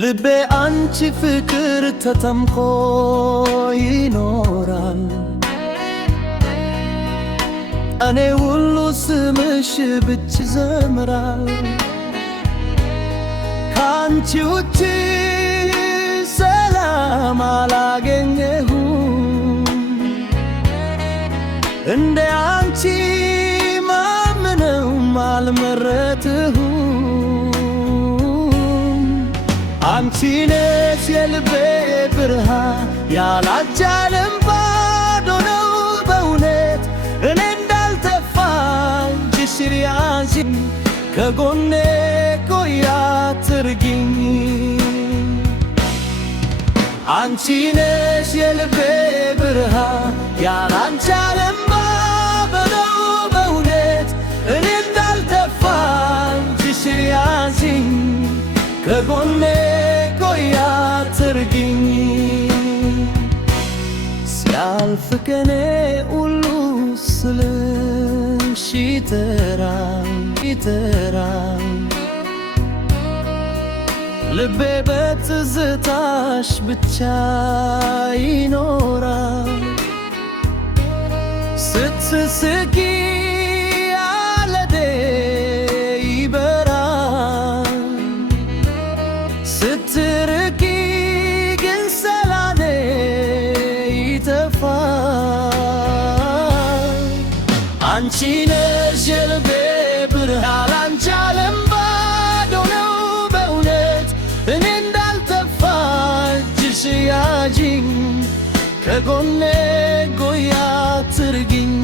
ልቤ አንቺ ፍቅር ተጠምቆ ይኖራል። እኔ ሁሉ ስምሽ ብቻ ዘምራል። ካንቺ ውጪ ሰላም አላገኘሁም። እንደ አንቺ ማምነው አልመረጥሁም። አንቺ ነሽ የልቤ ብርሃን፣ ያላንቺ ዓለም ባዶ ነው በእውነት። እኔ እንዳልጠፋ እጅሽን ያዢኝ፣ ከጎኔ ቆይ አትርጊኝ። አንቺ ነሽ የልቤ ብርሃን፣ ያላንቺ ዓለም ባዶ ነው በእውነት። እኔ እንዳልጠፋ እጅሽን ያዢኝ፣ ከጎኔ ቆይ አትርጊኝ። ሲያልፍ ቀኔ ሁሉ ስለሽ ይጠራል። ልቤ በትዝታሽ ብቻ ይኖራል። ስትስቂ ስትርቂ ግን ሰላሜ ይጠፋል። አንቺ ነሽ የልቤ ብርሃን፣ ያላንቺ ዓለም ባዶ ነው በእውነት። እኔ እንዳልጠፋ እጅሽን ያዢኝ፣ ከጎኔ ቆይ አትርጊኝ።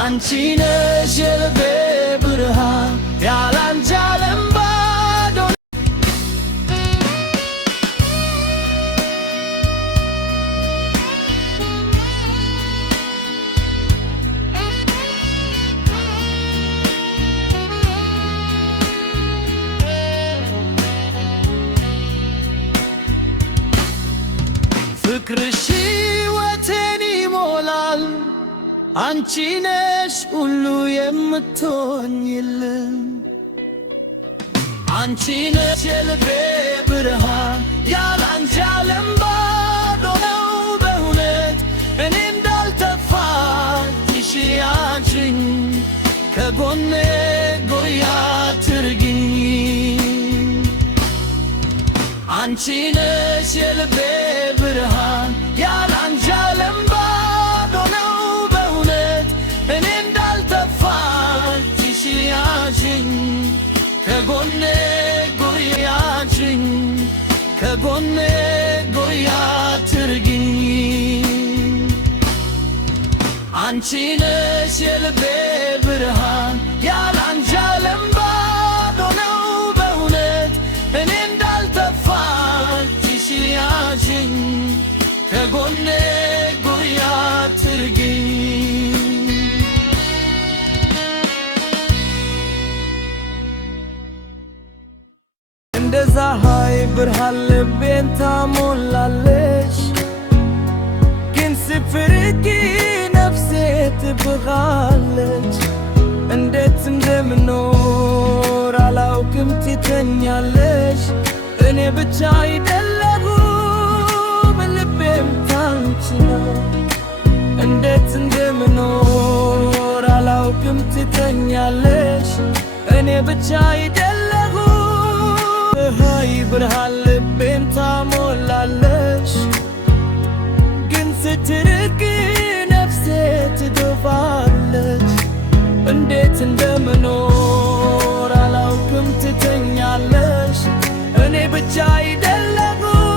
አንቺ ነሽ የልቤ ብርሃን፣ ያላንቺ ዓለም ፍቅርሽ ሕይወቴን ይሞላል። አንቺ ነሽ ሁሉ የምትሆኝልን። አንቺ ነሽ የልቤ ብርሃን፣ ያላንቺ ዓለም ባዶ ነው በእውነት። እኔ እንዳልጠፋ እጅሽን ያዢኝ፣ ከጎኔ ቆይ አትርጊኝ። አንቺ ነሽ የልቤ ብርሃን፣ ያላንቺ ዓለም ባዶ ነው በእውነት። እኔ እንዳልጠፋ እጅሽን ያዢኝ፣ ከጎኔ ቆይ አትርጊኝ። ከጎኔ ቆይ አትርጊኝ። አንቺ ነሽ የልቤ ብርሃን፣ ያላንቺ ዓለም ባዶ ነው በእውነት። እኔ እንዳልጠፋ እጅሽን ያዢኝ፣ ከጎኔ ቆይ አትርጊኝ። እንደ ፀሐይ ብርሃን ልቤን ታሞላለች፣ ግን ስትርቂ ነፍሴ ትብኻለች። እንዴት እንደምኖር አላውቅም ትተኛለሽ። እኔ ብቻ አይደለሁም ልቤም ካንቺ ነው። እንዴት እንደምኖር አላውቅም ትተኛለሽ። እኔ ብቻ አይደለሁም ፀሐይ ብርሃን ልቤን ታሞላለች፣ ግን ስትርቂ ነፍሴ ትጠፋለች። እንዴት እንደምኖር አላውቅም ትተኛለሽ። እኔ ብቻ አይደለሁም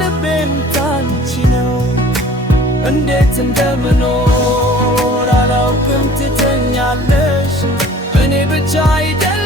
ልቤም ካንቺ ነው። እንዴት እንደምኖር አላውቅም ትተኛለሽ። እኔ ብቻ አይደለሁም